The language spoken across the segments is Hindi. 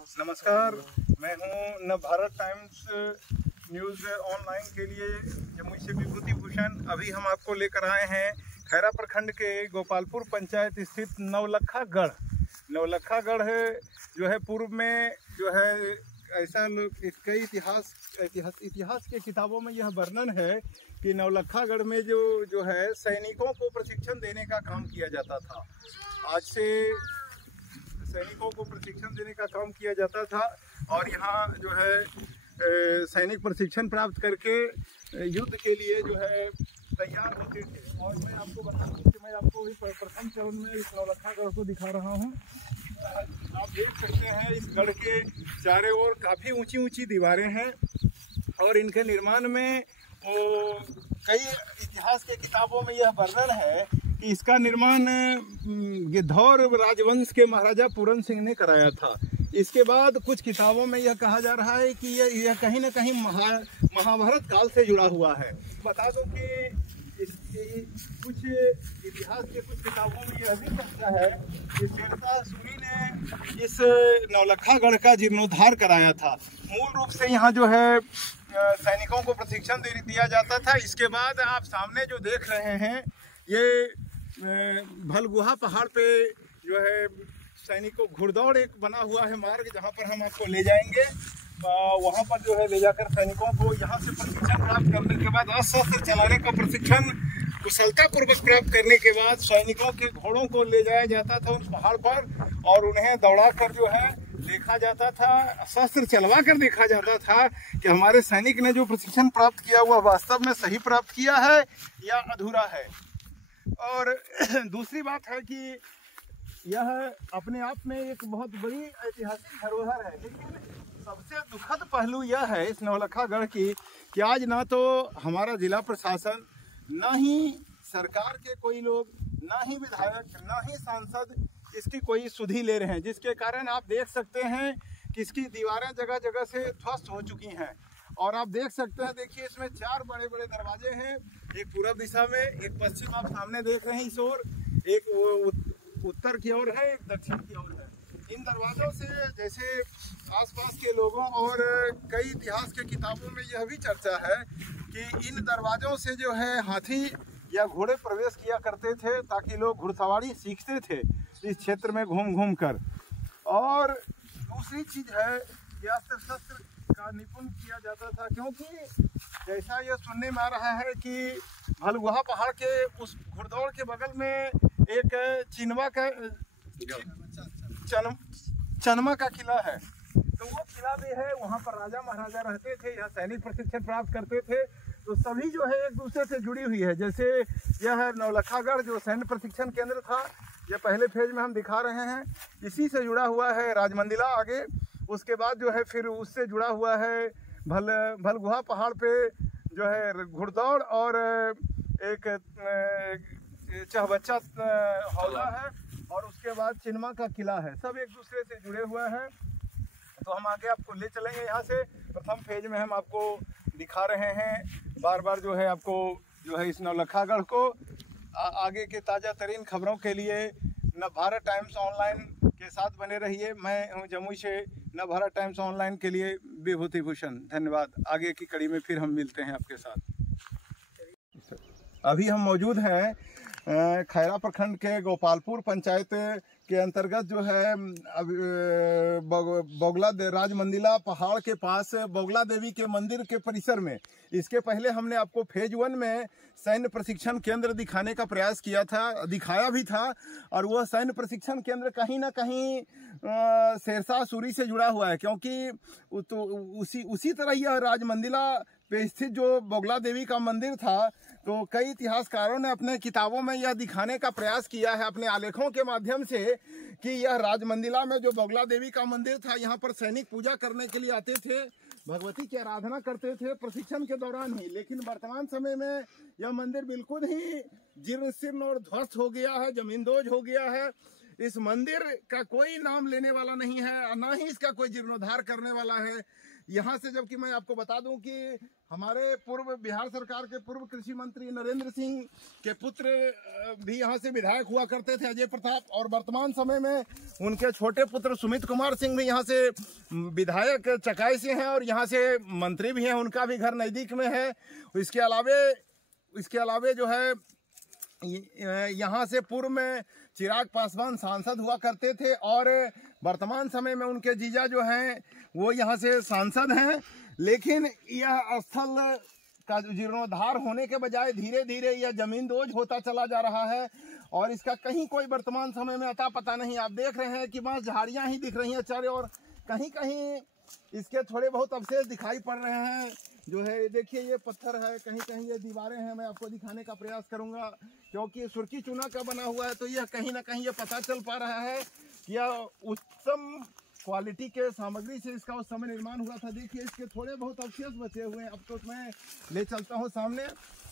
नमस्कार, मैं हूं नवभारत टाइम्स न्यूज़ ऑनलाइन के लिए जमुई से विभूति भूषण। अभी हम आपको लेकर आए हैं खैरा प्रखंड के गोपालपुर पंचायत स्थित नवलखा गढ़ है जो है पूर्व में जो है ऐसा कई इतिहास के किताबों में यह वर्णन है कि नवलखागढ़ में जो है सैनिकों को प्रशिक्षण देने का काम किया जाता था। आज से सैनिकों को प्रशिक्षण देने का काम किया जाता था और यहाँ जो है सैनिक प्रशिक्षण प्राप्त करके युद्ध के लिए जो है तैयार होते थे। और मैं आपको बता दूं कि मैं आपको प्रथम चरण में इस नवलखागढ़ को दिखा रहा हूँ। आप देख सकते हैं इस गढ़ के चारों ओर काफ़ी ऊंची ऊंची दीवारें हैं और इनके निर्माण में कई इतिहास के किताबों में यह वर्णन है कि इसका निर्माण गिद्धौर राजवंश के महाराजा पूरन सिंह ने कराया था। इसके बाद कुछ किताबों में यह कहा जा रहा है कि यह कहीं ना कहीं महाभारत काल से जुड़ा हुआ है। बता दूं कि कुछ इतिहास के कुछ किताबों में यह भी कहता है कि शेरशाह सूरी ने इस नवलखागढ़ का जीर्णोद्धार कराया था। मूल रूप से यहाँ जो है सैनिकों को प्रशिक्षण दिया जाता था। इसके बाद आप सामने जो देख रहे हैं ये भलगुहा पहाड़ पे जो है सैनिकों घुड़दौड़ एक बना हुआ है मार्ग, जहाँ पर हम आपको ले जाएंगे। वहाँ पर जो है ले जाकर सैनिकों को यहाँ से प्रशिक्षण प्राप्त करने के बाद अस्त्र चलाने का प्रशिक्षण कुशलतापूर्वक प्राप्त करने के बाद सैनिकों के घोड़ों को ले जाया जाता था उस पहाड़ पर और उन्हें दौड़ाकर जो है देखा जाता था, शस्त्र चलवा कर देखा जाता था कि हमारे सैनिक ने जो प्रशिक्षण प्राप्त किया हुआ वास्तव में सही प्राप्त किया है या अधूरा है। और दूसरी बात है कि यह अपने आप में एक बहुत बड़ी ऐतिहासिक धरोहर है, लेकिन सबसे दुखद पहलू यह है इस नवलखागढ़ की कि आज ना तो हमारा जिला प्रशासन, ना ही सरकार के कोई लोग, ना ही विधायक, ना ही सांसद इसकी कोई सुधि ले रहे हैं, जिसके कारण आप देख सकते हैं कि इसकी दीवारें जगह जगह से ध्वस्त हो चुकी हैं। और आप देख सकते हैं, देखिए इसमें 4 बड़े बड़े दरवाजे हैं, एक पूर्व दिशा में, एक पश्चिम आप सामने देख रहे हैं इस ओर, एक उत्तर की ओर है, एक दक्षिण की ओर है। इन दरवाज़ों से जैसे आसपास के लोगों और कई इतिहास के किताबों में यह भी चर्चा है कि इन दरवाज़ों से जो है हाथी या घोड़े प्रवेश किया करते थे ताकि लोग घुड़सवारी सीखते थे इस क्षेत्र में घूम घूम कर। और दूसरी चीज़ है कि अस्त्र शस्त्र का निपुण किया जाता था, क्योंकि जैसा यह सुनने में आ रहा है कि भलगुहा पहाड़ के उस घुड़दौड़ के बगल में एक चनमा का किला है, तो वो किला भी है। वहाँ पर राजा महाराजा रहते थे, यहाँ सैनिक प्रशिक्षण प्राप्त करते थे, तो सभी जो है एक दूसरे से जुड़ी हुई है। जैसे यह नवलखागढ़ जो सैन्य प्रशिक्षण केंद्र था, ये पहले फेज में हम दिखा रहे हैं, इसी से जुड़ा हुआ है राजमंदिला आगे। उसके बाद जो है फिर उससे जुड़ा हुआ है भलगुहा पहाड़ पे जो है घुड़दौड़ और एक चहबच्चा हौला है और उसके बाद चिनमा का किला है। सब एक दूसरे से जुड़े हुए हैं। तो हम आगे आपको ले चलेंगे। यहाँ से प्रथम फेज में हम आपको दिखा रहे हैं, बार बार जो है आपको जो है इस नवलखागढ़ को आगे के ताज़ा तरीन खबरों के लिए नवभारत टाइम्स ऑनलाइन के साथ बने रहिए। मैं हूँ जमुई से नवभारत टाइम्स ऑनलाइन के लिए विभूति भूषण। धन्यवाद। आगे की कड़ी में फिर हम मिलते हैं आपके साथ। अभी हम मौजूद हैं खैरा प्रखंड के गोपालपुर पंचायत के अंतर्गत जो है राजमंदिला पहाड़ के पास बोगला देवी के मंदिर के परिसर में। इसके पहले हमने आपको फेज 1 में सैन्य प्रशिक्षण केंद्र दिखाने का प्रयास किया था, दिखाया भी था, और वह सैन्य प्रशिक्षण केंद्र कहीं ना कहीं शेरशाह सूरी से जुड़ा हुआ है, क्योंकि तो उसी तरह यह राजमंदिला पे स्थित जो बोगला देवी का मंदिर था, तो कई इतिहासकारों ने अपने किताबों में यह दिखाने का प्रयास किया है अपने आलेखों के माध्यम से कि यह राजमंदिला में जो बोगला देवी का मंदिर था, यहाँ पर सैनिक पूजा करने के लिए आते थे, भगवती की आराधना करते थे प्रशिक्षण के दौरान ही। लेकिन वर्तमान समय में यह मंदिर बिल्कुल ही जीर्ण शीर्ण और ध्वस्त हो गया है, जमींदोज हो गया है। इस मंदिर का कोई नाम लेने वाला नहीं है, ना ही इसका कोई जीर्णोद्धार करने वाला है। यहाँ से जबकि मैं आपको बता दूं कि हमारे पूर्व बिहार सरकार के पूर्व कृषि मंत्री नरेंद्र सिंह के पुत्र भी यहाँ से विधायक हुआ करते थे, अजय प्रताप, और वर्तमान समय में उनके छोटे पुत्र सुमित कुमार सिंह भी यहाँ से विधायक चकाई से हैं और यहाँ से मंत्री भी हैं, उनका भी घर नज़दीक में है। इसके अलावे जो है यहाँ से पूर्व में चिराग पासवान सांसद हुआ करते थे और वर्तमान समय में उनके जीजा जो हैं वो यहाँ से सांसद हैं। लेकिन यह स्थल का जीर्णोद्धार होने के बजाय धीरे धीरे यह जमींदोज होता चला जा रहा है और इसका कहीं कोई वर्तमान समय में अता पता नहीं। आप देख रहे हैं कि बस झाड़ियाँ ही दिख रही हैं चारों ओर, कहीं कहीं इसके थोड़े बहुत अवशेष दिखाई पड़ रहे हैं। जो है देखिए ये पत्थर है, कहीं कहीं ये दीवारें हैं। मैं आपको दिखाने का प्रयास करूंगा क्योंकि सुर्खी चूना का बना हुआ है, तो यह कहीं ना कहीं ये पता चल पा रहा है कि यह उत्तम क्वालिटी के सामग्री से इसका उस समय निर्माण हुआ था। देखिए इसके थोड़े बहुत अवशेष बचे हुए हैं। अब तो मैं ले चलता हूँ सामने।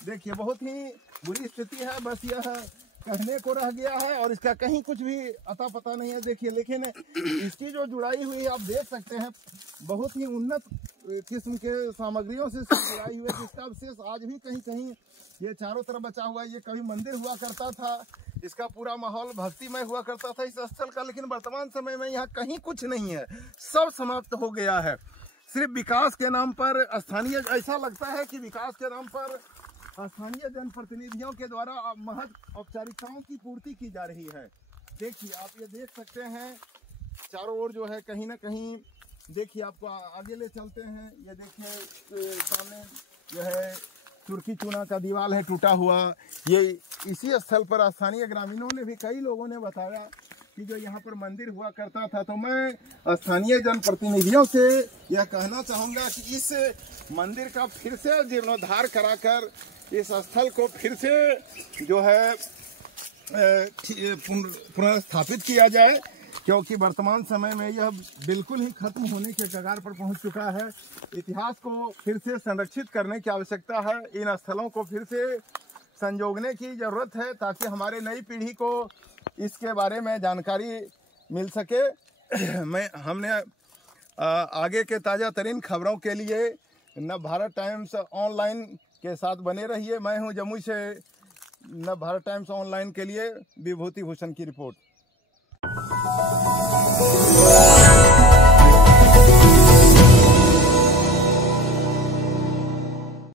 देखिए बहुत ही बुरी स्थिति है, बस यह कहने को रह गया है और इसका कहीं कुछ भी अता पता नहीं है। देखिए लेकिन इसकी जो जुड़ाई हुई आप देख सकते हैं, बहुत ही उन्नत किस्म के सामग्रियों से जुड़ाई हुई है, जिसका अवशेष आज भी कहीं कहीं ये चारों तरफ बचा हुआ है। ये कभी मंदिर हुआ करता था, इसका पूरा माहौल भक्तिमय हुआ करता था इस स्थल का, लेकिन वर्तमान समय में यहाँ कहीं कुछ नहीं है, सब समाप्त हो गया है। सिर्फ विकास के नाम पर स्थानीय, ऐसा लगता है कि विकास के नाम पर स्थानीय जनप्रतिनिधियों के द्वारा महज औपचारिकताओं की पूर्ति की जा रही है। देखिए आप ये देख सकते हैं चारों ओर जो है कहीं ना कहीं, देखिए आपको आगे ले चलते हैं। ये देखिए सामने जो है सुर्खी चूना का दीवार है टूटा हुआ। ये इसी स्थल पर स्थानीय ग्रामीणों ने भी, कई लोगों ने बताया कि जो यहाँ पर मंदिर हुआ करता था। तो मैं स्थानीय जनप्रतिनिधियों से यह कहना चाहूँगा कि इस मंदिर का फिर से जीर्णोद्धार कराकर इस स्थल को फिर से जो है पुनर्स्थापित किया जाए, क्योंकि वर्तमान समय में यह बिल्कुल ही खत्म होने के कगार पर पहुंच चुका है। इतिहास को फिर से संरक्षित करने की आवश्यकता है, इन स्थलों को फिर से संजोगने की ज़रूरत है ताकि हमारे नई पीढ़ी को इसके बारे में जानकारी मिल सके। हमने आगे के ताज़ा तरीन खबरों के लिए नवभारत टाइम्स ऑनलाइन के साथ बने रहिए। मैं हूं जमुई से नवभारत टाइम्स ऑनलाइन के लिए विभूति भूषण की रिपोर्ट।